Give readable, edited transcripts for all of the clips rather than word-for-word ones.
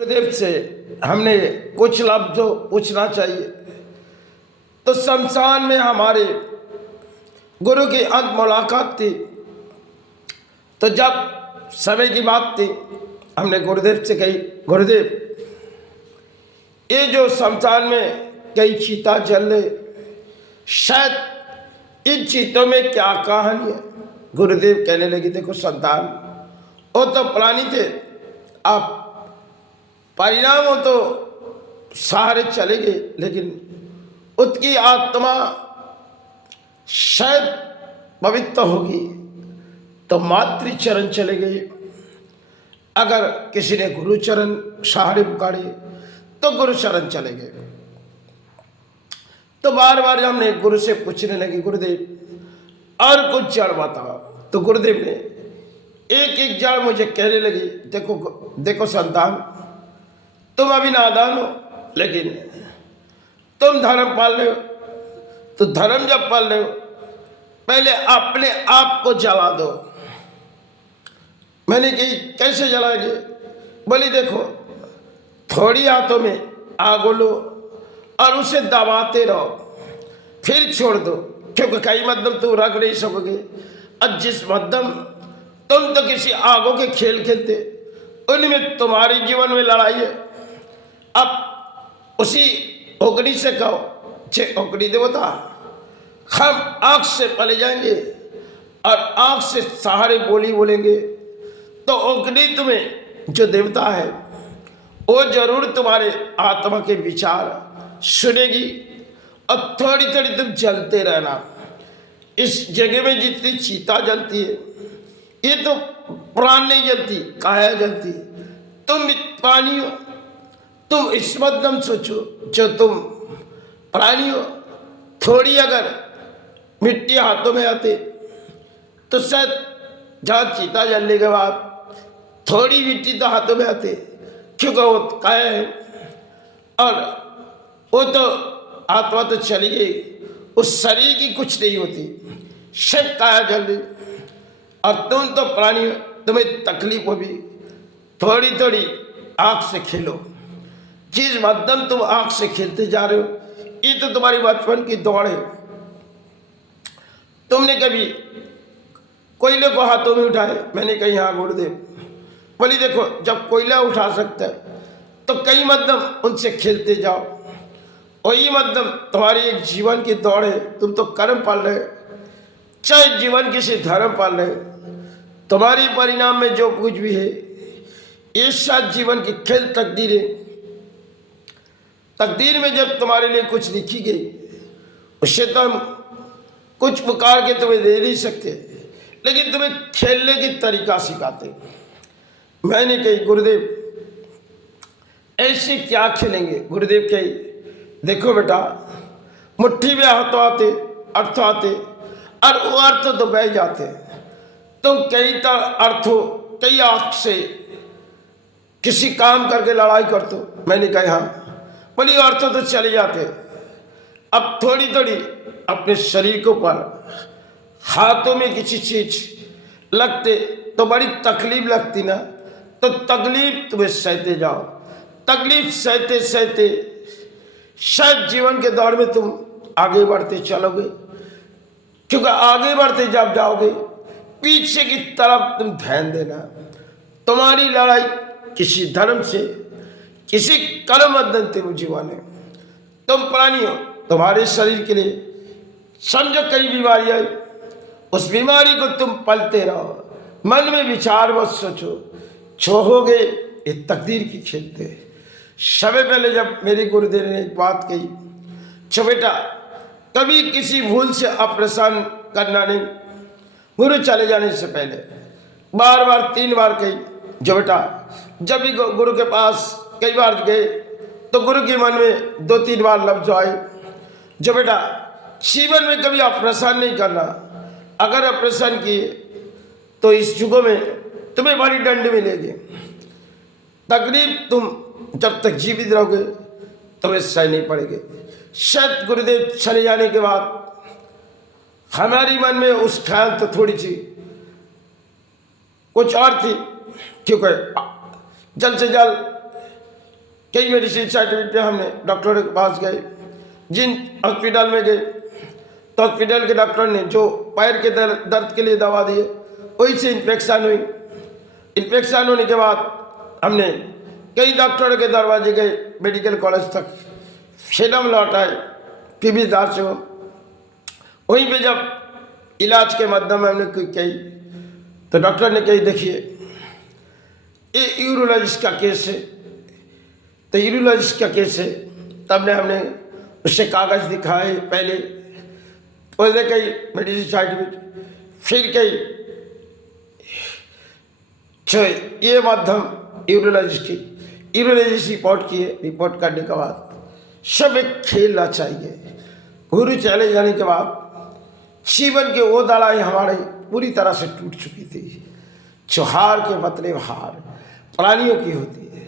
गुरुदेव से हमने कुछ लफ्ज पूछना चाहिए। तो शमशान में हमारे गुरु की अंत मुलाकात थी। तो जब समय की बात थी, हमने गुरुदेव से कही, गुरुदेव ये जो शमशान में कई चीता जल रहे, शायद इन चीतों में क्या कहानी है। गुरुदेव कहने लगे, देखो संतान, वो तो प्राणी थे, आप परिणाम हो तो सहारे चले गए, लेकिन उसकी आत्मा शायद पवित्र होगी तो मातृचरण चले गए। अगर किसी ने गुरु चरण सहारे पुकारे तो गुरु चरण चले गए। तो बार बार हमने गुरु से पूछने लगे, गुरुदेव और कुछ जड़ बताओ। तो गुरुदेव ने एक एक जड़ मुझे कहने लगी, देखो देखो संतान, तुम अभी नादान हो, लेकिन तुम धर्म पाल रहे हो। तो धर्म जब पाल रहे हो, पहले अपने आप को जला दो। मैंने कही, कैसे जलाएंगे? बोली, देखो थोड़ी हाथों में आग लो और उसे दबाते रहो, फिर छोड़ दो, क्योंकि कई मध्यम तुम रख नहीं सकोगे। और जिस मध्यम तुम तो किसी आगों के खेल खेलते, उनमें तुम्हारे जीवन में लड़ाई है। अब उसी ओकड़ी से कहो, छे ओकड़ी देवता, हम आँख से पले जाएंगे और आँख से सहारे बोली बोलेंगे, तो ओकड़ी तुम्हें जो देवता है वो जरूर तुम्हारे आत्मा के विचार सुनेगी। और थोड़ी थोड़ी तुम जलते रहना। इस जगह में जितनी चीता जलती है, ये तो प्राण नहीं जलती, काया जलती। तुम प्राणी हो, तुम इस मध्यम सोचो, जो तुम प्राणी हो। थोड़ी अगर मिट्टी हाथों में आते तो शायद जहाँ चीता जलने के बाद थोड़ी मिट्टी तो हाथों में आते, क्योंकि वो काया है और वो तो आत्मा तो चली गई, उस शरीर की कुछ नहीं होती, सब काया जल रही। और तुम तो प्राणी हो, तुम्हें तकलीफ होगी। थोड़ी थोड़ी आँख से खेलो। जिस मध्यम तुम आँख से खेलते जा रहे हो, ये तो तुम्हारी बचपन की दौड़ है। तुमने कभी कोयले को हाथों में उठाए? मैंने कही हाँ गुरुदेव। बोली, देखो जब कोयला उठा सकता है तो कई मध्यम उनसे खेलते जाओ। वही मध्यम तुम्हारी एक जीवन की दौड़ है। तुम तो कर्म पाल रहे, चाहे जीवन किसी धर्म पाल रहे, तुम्हारी परिणाम में जो कुछ भी है, ये साथ जीवन की खेल तकदीरें। तकदीर में जब तुम्हारे लिए कुछ लिखी गई, उससे तो हम कुछ पुकार के तुम्हें दे नहीं सकते, लेकिन तुम्हें खेलने की तरीका सिखाते। मैंने कही, गुरुदेव ऐसे क्या खेलेंगे? गुरुदेव कही, देखो बेटा, मुट्ठी में हाथों आते अर्थ आते और वो अर्थ तो बह जाते। तुम कई अर्थों कई आँख से किसी काम करके लड़ाई कर दो। मैंने कहा हाँ। बोली, अर्थ तो चले जाते। अब थोड़ी थोड़ी अपने शरीर के ऊपर हाथों में किसी चीज लगते तो बड़ी तकलीफ लगती ना, तो तकलीफ तुम्हें सहते जाओ। तकलीफ सहते सहते शायद जीवन के दौर में तुम आगे बढ़ते चलोगे, क्योंकि आगे बढ़ते जब जाओगे, पीछे की तरफ तुम ध्यान देना। तुम्हारी लड़ाई किसी धर्म से, किसी कर्म अध्यंत जीवन है। तुम प्राणी हो, तुम्हारे शरीर के लिए समझो कई बीमारी आई, उस बीमारी को तुम पलते रहो। मन में विचार मत सोचो, छोहोगे ये तकदीर की खेलते। समय पहले जब मेरे गुरुदेव ने एक बात कही, छो बेटा कभी किसी भूल से ऑपरेशन करना नहीं। गुरु चले जाने से पहले बार बार 3 बार कही, जो बेटा जब भी गुरु के पास कई बार गए तो गुरु के मन में 2-3 बार लफ्ज आए, जो बेटा जीवन में कभी ऑपरेशन नहीं करना। अगर ऑपरेशन किए तो इस युगों में तुम्हें बड़ी दंड मिलेगी। तकलीफ तुम जब तक जीवित रहोगे तुम्हें सह नहीं पड़ेगी। शायद गुरुदेव चले जाने के बाद हमारी मन में उस ख्याल तो थोड़ी सी कुछ और थी, क्योंकि जल्द से जल्द कई मेडिसिन सर्टिफिकेट पे हमने डॉक्टरों के पास गए, जिन हॉस्पिटल में गए तो हॉस्पिटल के डॉक्टर ने जो पैर के दर्द के लिए दवा दी वही से इन्फेक्शन हुई। इन्फेक्शन होने के बाद हमने कई डॉक्टरों के दरवाजे गए, मेडिकल कॉलेज तक, फिल्म लौट आए पीबी दास से। वहीं पे जब इलाज के मध्यम में हमने कोई कही तो डॉक्टर ने कही देखिए ये यूरोलॉजिस्ट का केस है, तो यूरोलॉजिस्ट का केस है। तब ने हमने उससे कागज़ दिखाए, पहले कई मेडिसिन सर्टिफिकेट, फिर कई ये माध्यम यूरोलॉजिस्ट रिपोर्ट किए। रिपोर्ट करने के बाद सब एक खेलना चाहिए। गुरु चले जाने के बाद जीवन के वो दड़ाई हमारे पूरी तरह से टूट चुकी थी। चौहार के मतलब हार प्राणियों की होती है,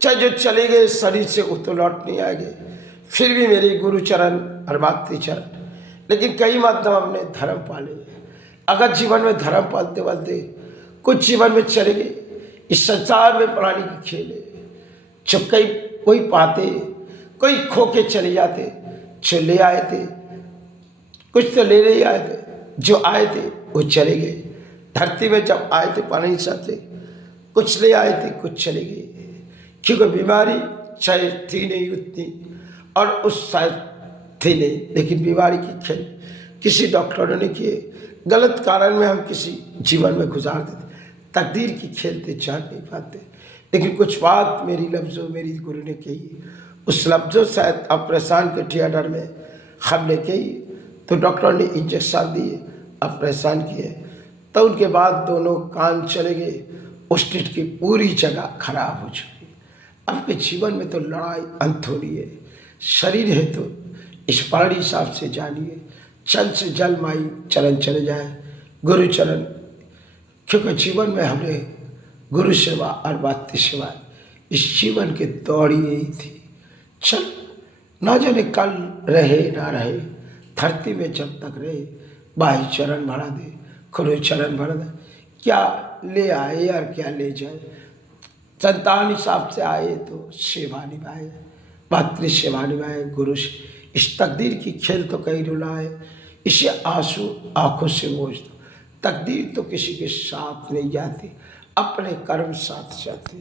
चाहे जो चले गए शरीर से वो तो लौट नहीं आएंगे। फिर भी मेरे गुरुचरण और मातृचरण, लेकिन कई माध्यम हमने धर्म पाले। अगर जीवन में धर्म पालते पालते कुछ जीवन में चले गए, इस संसार में प्राणी की खेल है। जो कोई पाते, कोई खो के चले जाते, जो ले आए थे कुछ तो ले नहीं आए थे, जो आए थे वो चले गए। धरती में जब आए थे पानी साथे, कुछ ले आए थे कुछ चले गए, क्योंकि बीमारी चाहे थी नहीं उतनी और उस शायद थी नहीं, लेकिन बीमारी की खेल किसी डॉक्टरों ने किए। गलत कारण में हम किसी जीवन में गुजार देते, तकदीर की खेलते जान नहीं पाते। लेकिन कुछ बात मेरी लफ्ज़ों मेरी गुरु ने कही, उस लफ्ज़ों शायद ऑपरेशन के थिएटर में हमने कही तो डॉक्टर ने इंजेक्शन दिए, ऑपरेशन किए, तो उनके बाद दोनों कान चले गए। उस टिट की पूरी जगह खराब हो चुकी। आपके जीवन में तो लड़ाई अंत हो रही है। शरीर है तो इस पारणी हिसाब से जानिए, चल से जल माई चरण चले जाए गुरु चरण, क्योंकि जीवन में हमने गुरु सेवा और मातृ सेवा इस जीवन की दौड़ यही थी। चल ना जाने कल रहे ना रहे, धरती में जब तक रहे बाई चरण भरा दे, गुरु चरण भरा दे। क्या ले आए और क्या ले जाए, संतान हिसाब से आए तो सेवा निभाए, मातृ सेवा निभाए, गुरु इस तकदीर की खेल तो कहीं रुलाए, इसे आंसू आंखों से मोच दो। तकदीर तो किसी के साथ नहीं जाती, अपने कर्म साथ जाती।